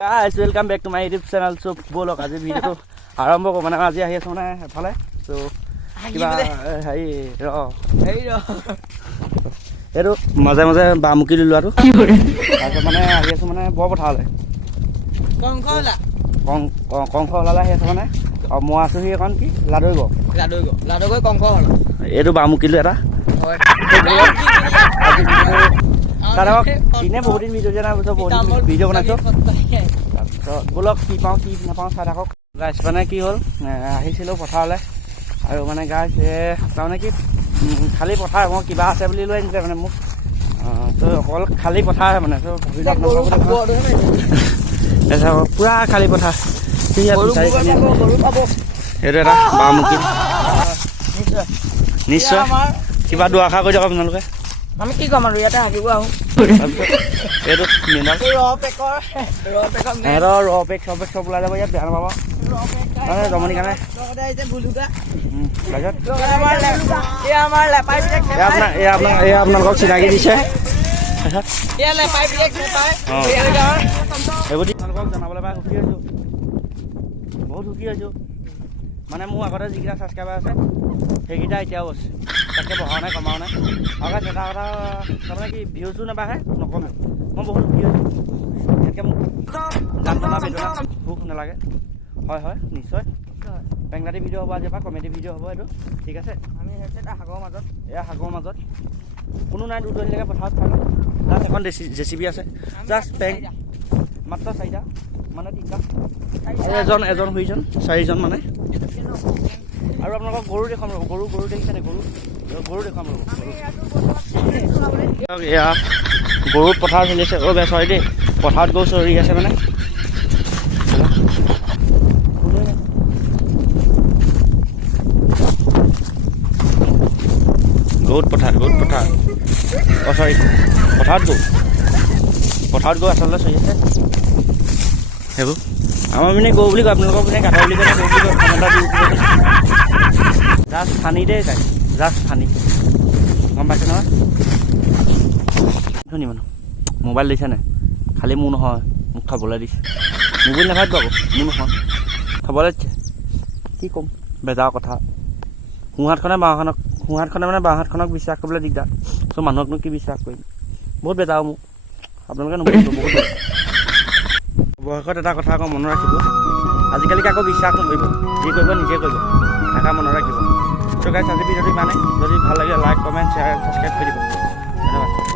Guys, welcome back to my YouTube channel. So, bolok আজি ভিডিওটো আৰম্ভ কৰোঁ মানে আজি আহি আছো মানে এফালে so কিবা হেৰি এইটো মাজে মাজে বামুকি লোৱাটো তাৰপিছত মানে আহি আছো মানে বৰ পথাৰলৈ কংখ ওলালে আহি আছো মানে আৰু মই আছোহি এখন কি লাডৈ কংখ এইটো বামুকিলো এটা ইনে বহুত দিন ভিডিঅ' দিয়া নাই বহুত ভিডিঅ' বনাইছো তাৰপিছত বোলক কি পাওঁ কি নাপাওঁ চাই থাকক গাইছ মানে কি হ'ল আহিছিলোঁ পথাৰলৈ আৰু মানে গাইছ তাৰমানে কি খালী পথাৰ মই কিবা আছে বুলি লৈ আনিছে মানে মোক ত' অকল খালী পথাৰ মানে ত' পূৰা খালী পথাৰ এইটো এটা বামুকি নিশ্চয় কিবা দুআশা কৰি দিয়ক আপোনালোকে আমি কি কম আৰু ইয়াতে হাকিব আহোঁ এইটো ৰ পেক চব ওলাই যাব ইয়াত বেয়া নাপাব জমনি কাৰণে আপোনালোকক চিনাকি দিছে সেইবোৰ আপোনালোকক জনাবলৈ পাই সুখী হৈছোঁ বহুত সুখী হৈছোঁ মানে মোৰ আগতে যিকেইটা ছাবস্ক্ৰাইবাৰ আছে সেইকেইটা এতিয়াও আছে তাতকৈ বঢ়াও নাই কমাও নাই আৰু এটা কথা তাৰমানে কি ভিউজো নাবাঢ়ে নকমে মই বহুত সুখী হৈছোঁ ইয়াতকৈ মোক যান্ত্ৰণা বেদনা সুখ নালাগে হয় হয় নিশ্চয় বেংগালী ভিডিঅ' হ'ব আজিৰ পৰা কমেডি ভিডিঅ' হ'ব এইটো ঠিক আছে আমি সাগৰৰ মাজত এয়া সাগৰৰ মাজত কোনো নাই দূৰ দূৰণিলৈকে পথাৰত থাকোঁ জাষ্ট এখন জেচিবি আছে জাষ্ট বেংক মাত্ৰ চাৰিটা মানে তিনিটা এজন শুইজন চাৰিজন মানে আৰু আপোনালোকক গৰু দেখুৱাম ৰ'ব গৰু দেখিছেনে গৰু দেখুৱাম ৰ'ব এয়া গৰুত পথাৰ চলি আছে অ' চৰি দেই পথাৰত গৰু চৰি আছে মানে গৰুত পথাৰ অ' চৰি পথাৰত গৰু আচলতে চৰি আছে সেইবোৰ আমাৰ মানে গৰু বুলি কয় আপোনালোকৰ মানে গাধা বুলি কয় গৰু বুলি কয় জাষ্ট ফানি দেই তাই জাষ্ট ফানি গম পাইছে নহয় ধনী মানুহ মোবাইল দিছে নাই খালি মোৰ নহয় মোক খাবলৈ দিছে মোবাইল নাভাবিব আকৌ মোৰ নহয় খাবলৈ দিছে কি ক'ম বেজাৰ কথা সোঁহাতখনে মানে বাঁহাতখনক বিশ্বাস কৰিবলৈ দিগদাৰ চ' মানুহকনো কি বিশ্বাস কৰিম বহুত বেজাৰ মোক আপোনালোকে নকৰিব বহুত বয়সত এটা কথা আকৌ মনত ৰাখিব আজিকালি কাকো বিশ্বাস নকৰিব যি কৰিব নিজে কৰিব এটা মনত ৰাখিব চ' গাইছ আজি ভিডিঅ'টো ইমানেই যদি ভাল লাগে লাইক কমেণ্ট শ্বেয়াৰ ছাবস্ক্ৰাইব কৰি দিব ধন্যবাদ